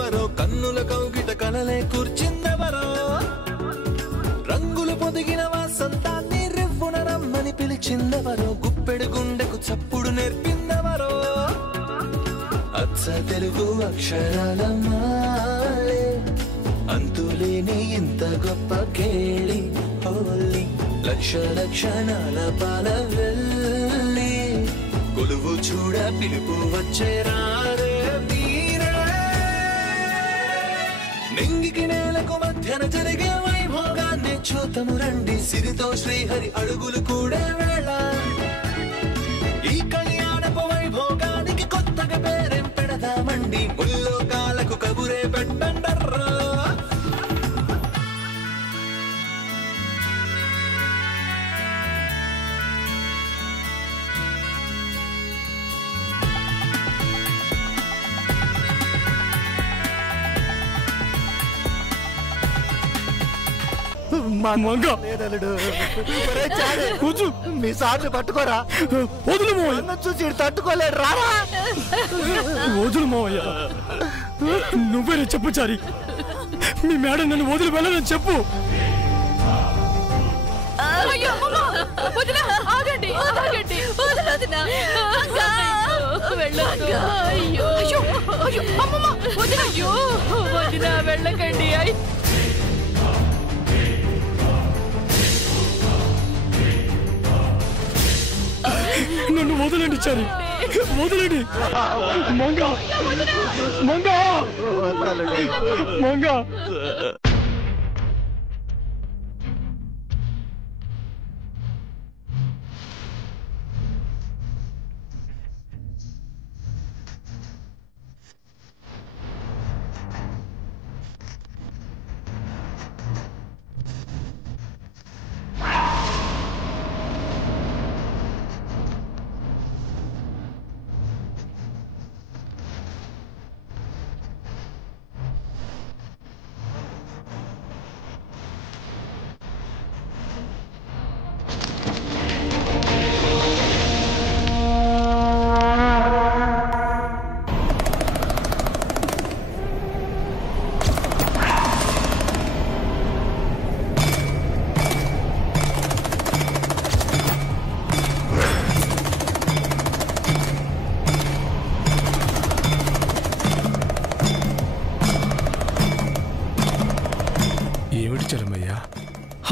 కూర్చిందెవరో కన్నుల కౌగిట కలలే కూర్చిందెవరో రంగులు పొదిగిన వాసంతాన్ని రివ్వున రమ్మని పిలిచిందెవరో గుప్పెడు గుండెకు చప్పుడు నేర్పిందెవరో అచ్చ తెలుగు అక్షరాల మాలే అంతులేని ఇంత గొప్ప కేళి హోలీ లక్ష లక్షణాల పాల వెళ్ళి కొలువు చూడ పిలుపు వచ్చే రారే మీరే నింగికి నేలకు మధ్యన జరిగే వైభోగాన్ని చూతము రండి సిరితో శ్రీహరి అడుగులు కూడా వేళ ఈ కళ్యాణపు వైభోగానికి కొత్తగా పేరేం పెడదామండి ముల్లోకాలకు కబురే పెట్టండర్రా మీ సార్ని పట్టుకోరా వదులు చూసి తట్టుకోలేడు రారా వదులు మావయ్య నువ్వేనే చెప్పు చారి మీ మేడం నన్ను వదిలి వెళ్ళనని చెప్పు వెళ్ళకండి నన్ను వదలండి చారి వదలండి మంగ మంగ మంగ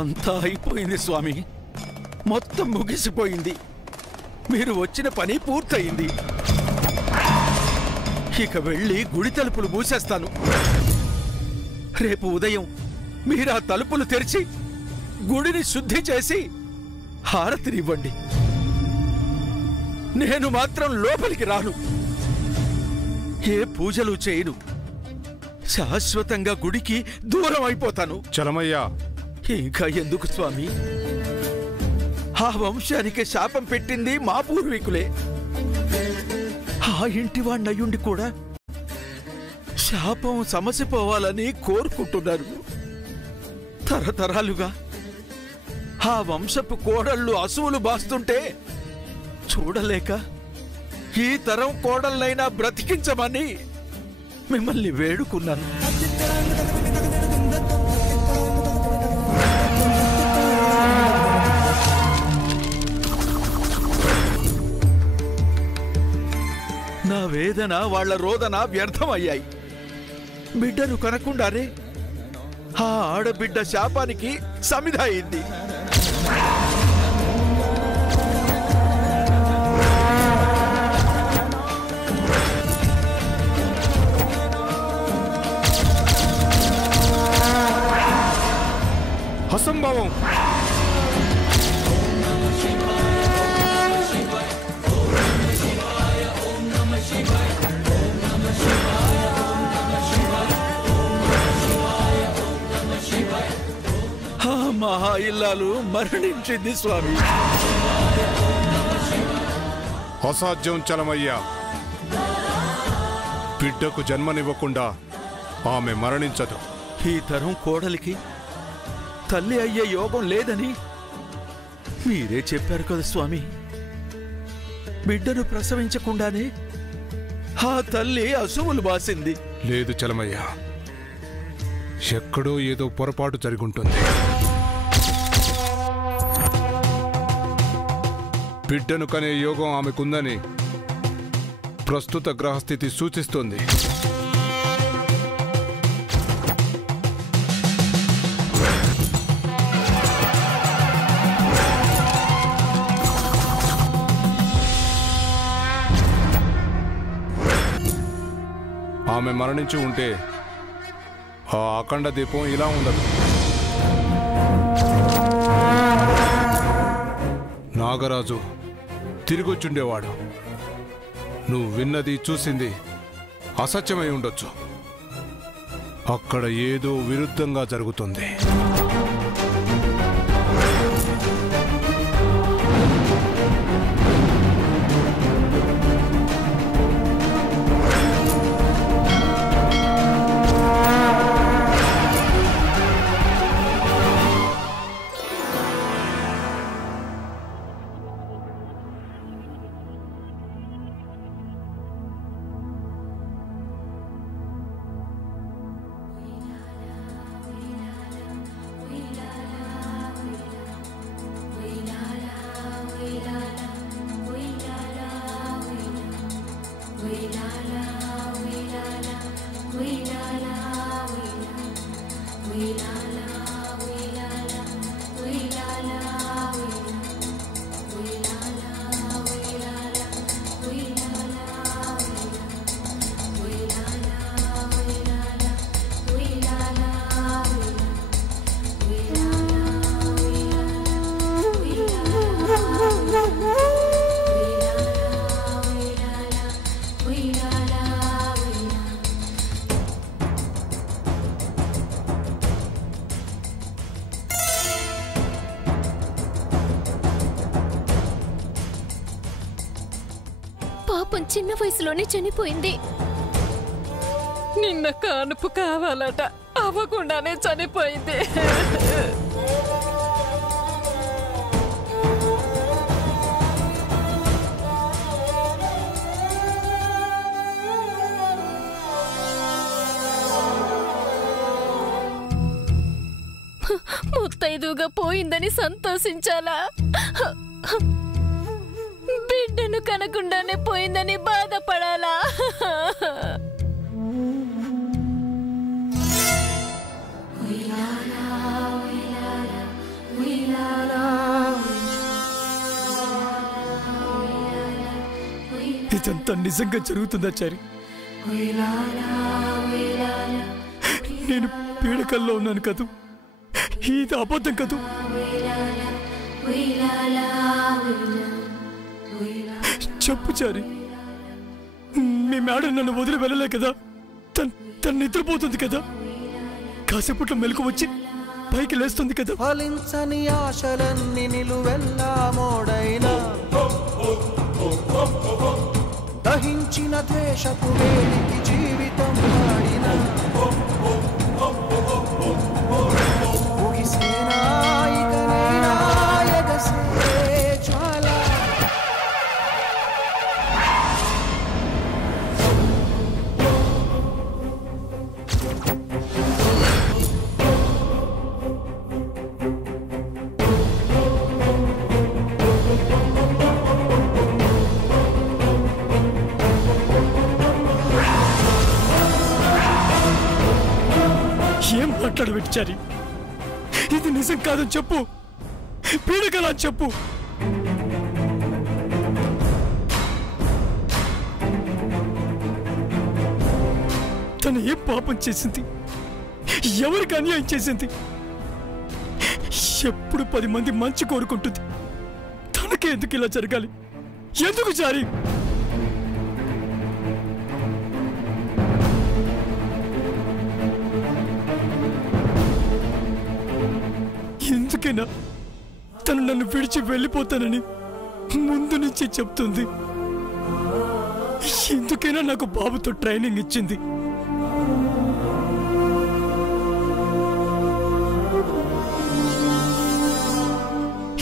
అంతా అయిపోయింది స్వామి మొత్తం ముగిసిపోయింది మీరు వచ్చిన పని పూర్తయింది ఇక వెళ్ళి గుడి తలుపులు మూసేస్తాను రేపు ఉదయం మీరు ఆ తలుపులు తెరిచి గుడిని శుద్ధి చేసి హారతినివ్వండి నేను మాత్రం లోపలికి రాను ఏ పూజలు చేయను శాశ్వతంగా గుడికి దూరం అయిపోతాను చలమయ్యా ఇంకా ఎందుకు స్వామి ఆ వంశానికి శాపం పెట్టింది మా పూర్వీకులే ఆ ఇంటి వాణ్ణయుండి కూడా శాపం సమసిపోవాలని కోరుకుంటున్నారు తరతరాలుగా ఆ వంశపు కోడళ్ళు అసువులు బాస్తుంటే చూడలేక ఈ తరం కోడళ్ళైనా బ్రతికించమని మిమ్మల్ని వేడుకున్నాను నా వేదన వాళ్ల రోదన వ్యర్థమయ్యాయి బిడ్డను కనకుండానే ఆ ఆడబిడ్డ శాపానికి సమిధ అయింది అసంభవం మహా ఇల్లాలు మరణించింది స్వామి అసాధ్యం చలమయ్యా బిడ్డకు జన్మనివ్వకుండా ఆమె మరణించదు ఈ తరం కోడలికి తల్లి అయ్యే యోగం లేదని మీరే చెప్పారు కదా స్వామి బిడ్డను ప్రసవించకుండానే ఆ తల్లి అసువులు బాసింది లేదు చలమయ్య, ఎక్కడో ఏదో పొరపాటు జరుగుంటుంది. బిడ్డను కనే యోగం ఆమెకుందని ప్రస్తుత గ్రహస్థితి సూచిస్తుంది. ఆమె మరణించి ఉంటే ఆ అఖండ దీపం ఇలా ఉండదు. నాగరాజు తిరిగొచ్చుండేవాడు. నువ్వు విన్నది చూసింది అసత్యమై ఉండొచ్చు. అక్కడ ఏదో విరుద్ధంగా జరుగుతుంది. పాపం చిన్న వయసులోనే చనిపోయింది. నిన్న కానుపు కావాలట, అవ్వకుండానే చనిపోయింది. ముత్తైదుగా పోయిందని సంతోషించాలా? బిడ్డను కనకుండానే పోయిందని బాధపడాలా? ఇదంతా నిజంగా జరుగుతుందా చారి? నేను పీడకల్లో ఉన్నాను కదూ, ఇది అబద్ధం కదూ? చెప్పు చారి, మీ మేడం నన్ను వదిలి వెళ్ళలే కదా? తను నిద్రపోతుంది కదా? కాసేపట్లో మెలకు వచ్చి పైకి లేస్తుంది కదా? ఫలించని ఆశలన్నీ నిలువెల్లా మోడైనా, దహించిన ద్వేషపు వేడికి జీవితం వాడినా, ముగిసేనా ఇకనైనా ఎగసే జ్వాల. ఏం మాట్లాడబెట్టి చారి? ఇది నిజం కాదని చెప్పు, పీడకలా చెప్పు. తను ఏం పాపం చేసింది? ఎవరికి అన్యాయం చేసింది? ఎప్పుడు 10 మంది మంచి కోరుకుంటుంది, తనకే ఎందుకు ఇలా జరగాలి? ఎందుకు చారి? ఎందుకైనా తను నన్ను విడిచి వెళ్ళిపోతానని ముందు నుంచి చెప్తుంది. ఎందుకైనా నాకు బాబుతో ట్రైనింగ్ ఇచ్చింది.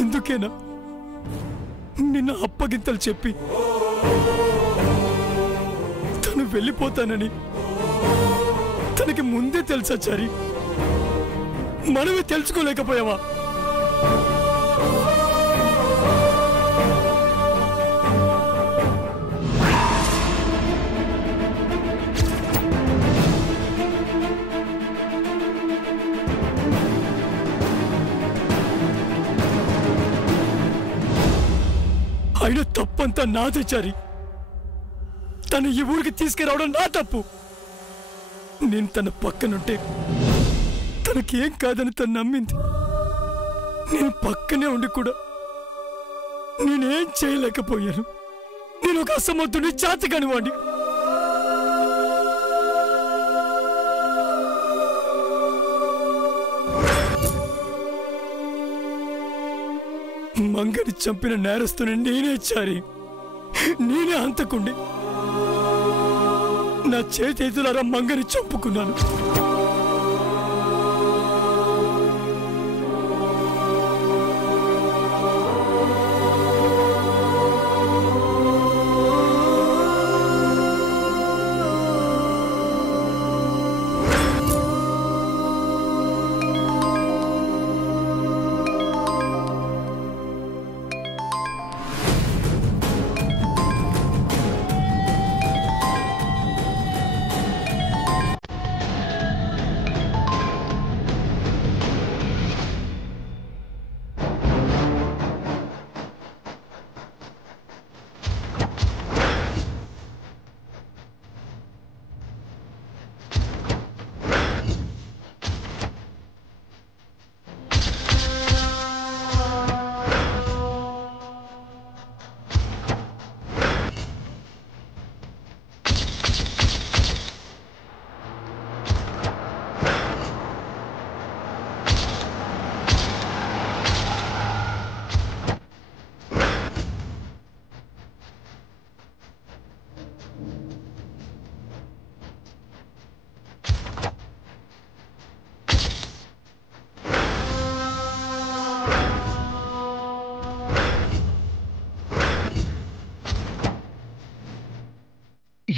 ఎందుకైనా నిన్న అప్పగింతలు చెప్పి తను వెళ్ళిపోతానని తనకి ముందే తెలుసా చారి? మనమే తెలుసుకోలేకపోయావా? అయినా తప్పంతా నాదే చారి. తను ఈ ఊరికి తీసుకురావడం నా తప్పు. నేను తన పక్కనుంటే తనకేం కాదని తను నమ్మింది. నేను పక్కనే ఉండి కూడా నేనేం చేయలేకపోయాను. నేను ఒక అసమర్థుని, చాతకాని వాడిని. మంగని చంపిన నేరస్తుని నేనే చారి. నేనే హంతకుండి. నా చేతులారా మంగని చంపుకున్నాను.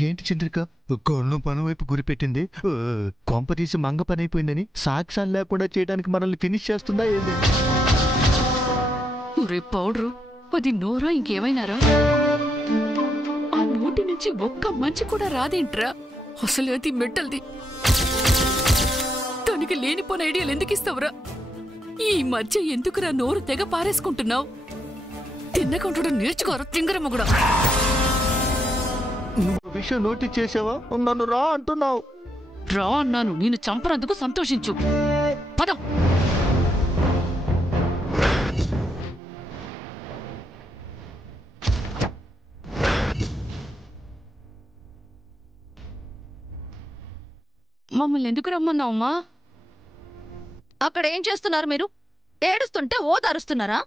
ఏంటి చంద్రిక కన్ను పని వైపు గురిపెట్టింది? కొంప తీసి మంగ పని అయిపోయిందని సాక్ష్యాలు లేకుండా చేయడానికి మనల్ని ఫినిష్ చేస్తుందా ఏంది? రే పౌడరు, అది నోరా ఇంకేమైనారా? ఆ నోటి నుంచి ఒక్క మంచి కూడా రాదేంట్రా? అసలు అది మెట్టల్ది. తనకి లేనిపోయిన ఐడియాలు ఎందుకు ఇస్తావురా? ఈ మధ్య ఎందుకురా నోరు తెగ పారేసుకుంటున్నావు? తిన్నకుంటుడు నేర్చుకోరా తింగరమ్మ కూడా. నువ్వు విషయం నోటీస్ చేసావా? నన్ను రా అంటున్నావు. రా అన్నాను. నేను చంపనందుకు సంతోషించు. పదం. మమ్మల్ని ఎందుకు రమ్మన్నావమ్మా? అక్కడ ఏం చేస్తున్నారు మీరు? ఏడుస్తుంటే ఓదారుస్తున్నారా?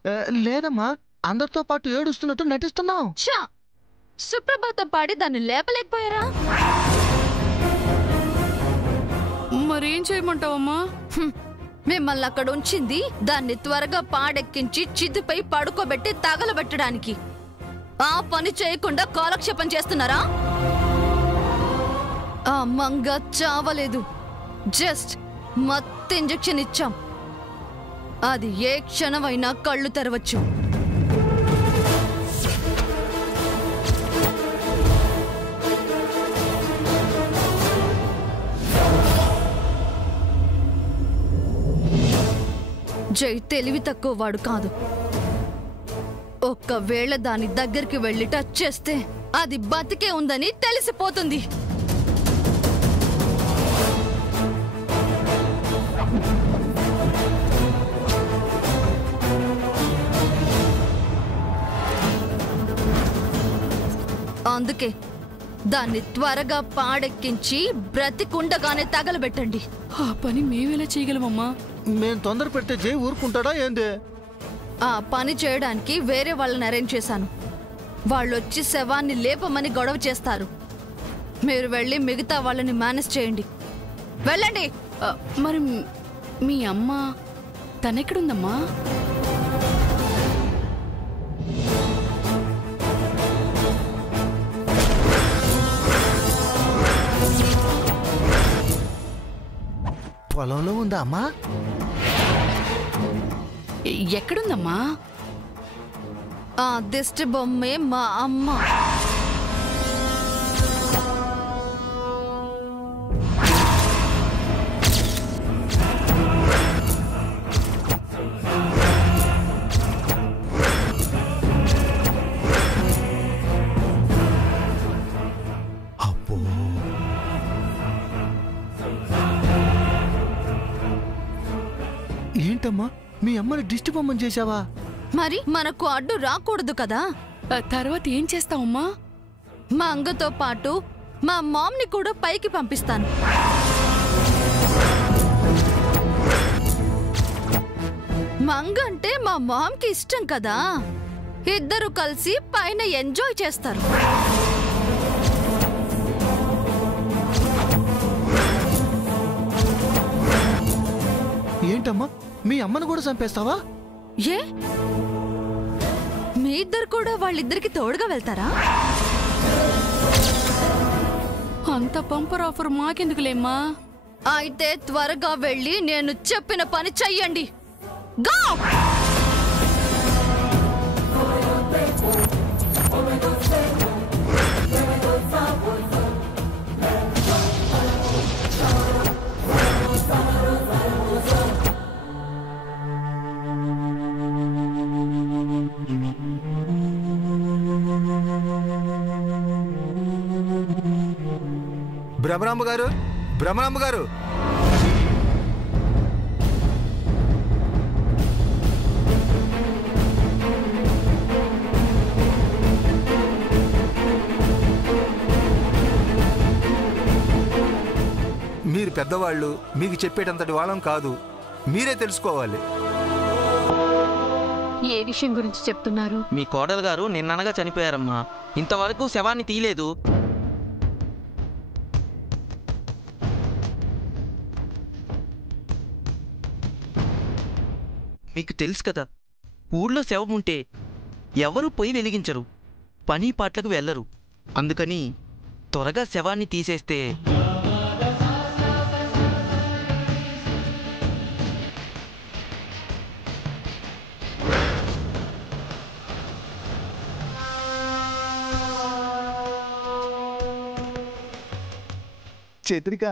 లేదమ్మా, అందరితో పాటు ఏడుస్తున్నట్టు నటిస్తున్నావు. చా, సుప్రభాతం పాడి దాన్ని లేపలేకపోయారా? మరేం చేయమంటావమ్మా? మిమ్మల్ని అక్కడ ఉంచింది దాన్ని త్వరగా పాడెక్కించి చితిపై పడుకోబెట్టి తగలబెట్టడానికి. ఆ పని చేయకుండా కాలక్షేపం చేస్తున్నారా? ఆ మంగ చావలేదు. జస్ట్ మత్తు ఇంజెక్షన్ ఇచ్చాం. అది ఏ క్షణమైనా కళ్ళు తెరవచ్చు. జై తెలివి తక్కువ వాడు కాదు. ఒక్కవేళ దాని దగ్గరికి వెళ్ళి టచ్ చేస్తే అది బతికే ఉందని తెలిసిపోతుంది. అందుకే దాన్ని త్వరగా పాడెక్కించి బ్రతికుండగానే తగలబెట్టండి. ఆ పని మేమెలా చేయగలమమ్మా? మేము తొందర పెడితే జై ఊరుకుంటాడా ఏంది? ఆ పని చేయడానికి వేరే వాళ్ళని అరేంజ్ చేశాను. వాళ్ళొచ్చి శవాన్ని లేపమని గొడవ చేస్తారు. మీరు వెళ్ళి మిగతా వాళ్ళని మేనేజ్ చేయండి. వెళ్ళండి. మరి మీ అమ్మ తనెక్కడుందమ్మా? పొలంలో ఉందా అమ్మా? ఎక్కడుందమ్మా? ఆ దిష్టి బొమ్మే మా అమ్మ. అబ్బో, ఏంటమ్మా మీ అమ్మని దిష్టి బొమ్మని చేశావా? మరి మనకు అడ్డు రాకూడదు కదా. తర్వాత ఏం చేస్తావమ్మా? మా అంగతో పాటు మా మామ్ని కూడా పైకి పంపిస్తాను. మంగ అంటే మా మామ్కి ఇష్టం కదా. ఇద్దరు కలిసి పైన ఎంజాయ్ చేస్తారు. ఏంటమ్మా మీ అమ్మను కూడా చంపేస్తావా? ఏ మీ ఇద్దరు కూడా వాళ్ళిద్దరికి తోడుగా వెళ్తారా? అంత పంపర్ ఆఫర్ మాకెందుకులేమ్మా? అయితే త్వరగా వెళ్ళి నేను చెప్పిన పని చెయ్యండి. గో! భ్రమరాంబ గారు, భ్రమరాంబ గారు, మీరు పెద్దవాళ్ళు, మీకు చెప్పేటంతటి వాళ్ళం కాదు. మీరే తెలుసుకోవాలి. ఏ విషయం గురించి చెప్తున్నారు? మీ కోడలు గారు నిన్ననగా చనిపోయారమ్మా. ఇంతవరకు శవాన్ని తీయలేదు. మీకు తెలుసు కదా, ఊళ్ళో శవం ఉంటే ఎవరు పొయ్యి వెలిగించరు, పని పాటలకు వెళ్ళరు. అందుకని త్వరగా శవాన్ని తీసేస్తే చంద్రిక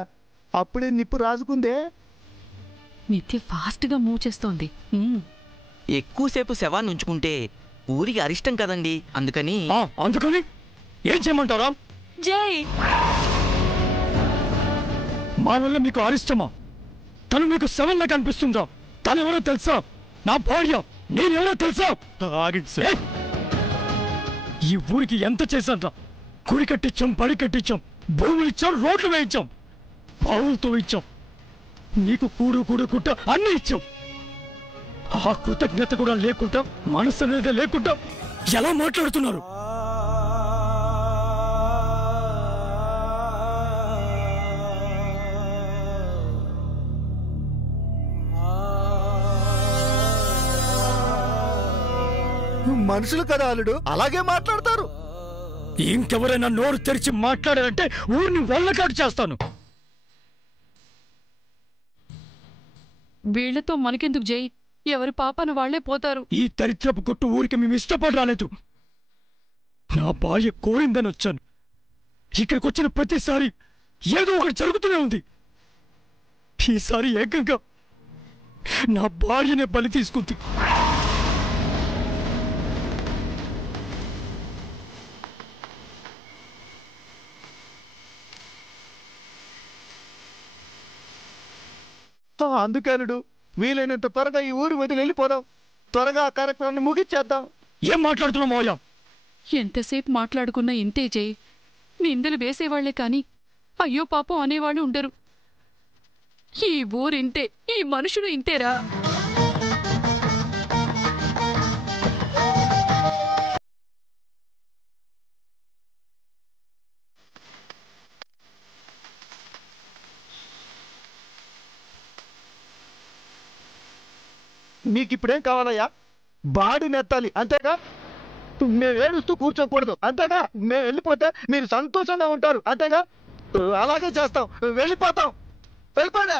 అప్పుడే నిప్పు రాజుకుందే. నిత్య ఫాస్ట్గా మూవ్ చేస్తోంది. ఎక్కువసేపు శవాన్ని ఉంచుకుంటే ఊరికి అరిష్టం కదండి. అందుకని అందుకని ఏం చేయమంటారా? జై మా వల్ల మీకు అరిష్టమా? తను మీకు శవంలా కనిపిస్తుందా? తను ఎవరో తెలుసా? నా భార్య. నేనెవరో తెలుసా? ఏయ్! ఈ ఊరికి ఎంత చేశాంరా? గుడి కట్టించాం, బడి కట్టించాం, భూములు ఇచ్చాం, రోడ్లు వేయించాం, పావులతో ఇచ్చాం, నీకు కూడు కుట్ట అన్ని ఇచ్చాం. ఆ కృతజ్ఞత కూడా లేకుండా, మనసు అనేది లేకుండా ఎలా మాట్లాడుతున్నారు? మనుషులు కదా అల్లుడు, అలాగే మాట్లాడతారు. ఇంకెవరైనా నోరు తెరిచి మాట్లాడారంటే ఊరిని వల్లకాటు చేస్తాను. వీళ్లతో మనకెందుకు జై? ఎవరి పాపన వాళ్లే పోతారు. ఈ దరిద్రపు కొట్టు ఊరికి మేము ఇష్టపడి రాలేదు. నా భార్య కోరిందని వచ్చాను. ఇక్కడికి వచ్చిన ప్రతిసారి ఏదో ఒకటి జరుగుతూనే ఉంది. ఈసారి ఏకంగా నా భార్యనే బలి తీసుకుంది. అందుకనుడు వీలైనంత త్వరగా ఈ ఊరు వదిలి వెళ్ళిపోదాం. త్వరగా ఆ కార్యక్రమాన్ని ముగిచ్చేద్దాం. ఏం మాట్లాడుతున్నావు మావయ్య? ఎంతసేపు మాట్లాడుకున్నా ఇంతే జై. నిందలు వేసేవాళ్లే కాని అయ్యో పాపం అనేవాళ్ళు ఉండరు. ఈ ఊరింతే, ఈ మనుషులు ఇంతేరా. మీకు ఇప్పుడేం కావాలయ్యా? బాడీ నెత్తాలి అంతేగా. మేము ఏడుస్తూ కూర్చోకూడదు అంతేగా. మేము వెళ్ళిపోతే మీరు సంతోషంగా ఉంటారు అంతేగా. అలాగే చేస్తాం. వెళ్ళిపోతాం. వెళ్ళిపోయినా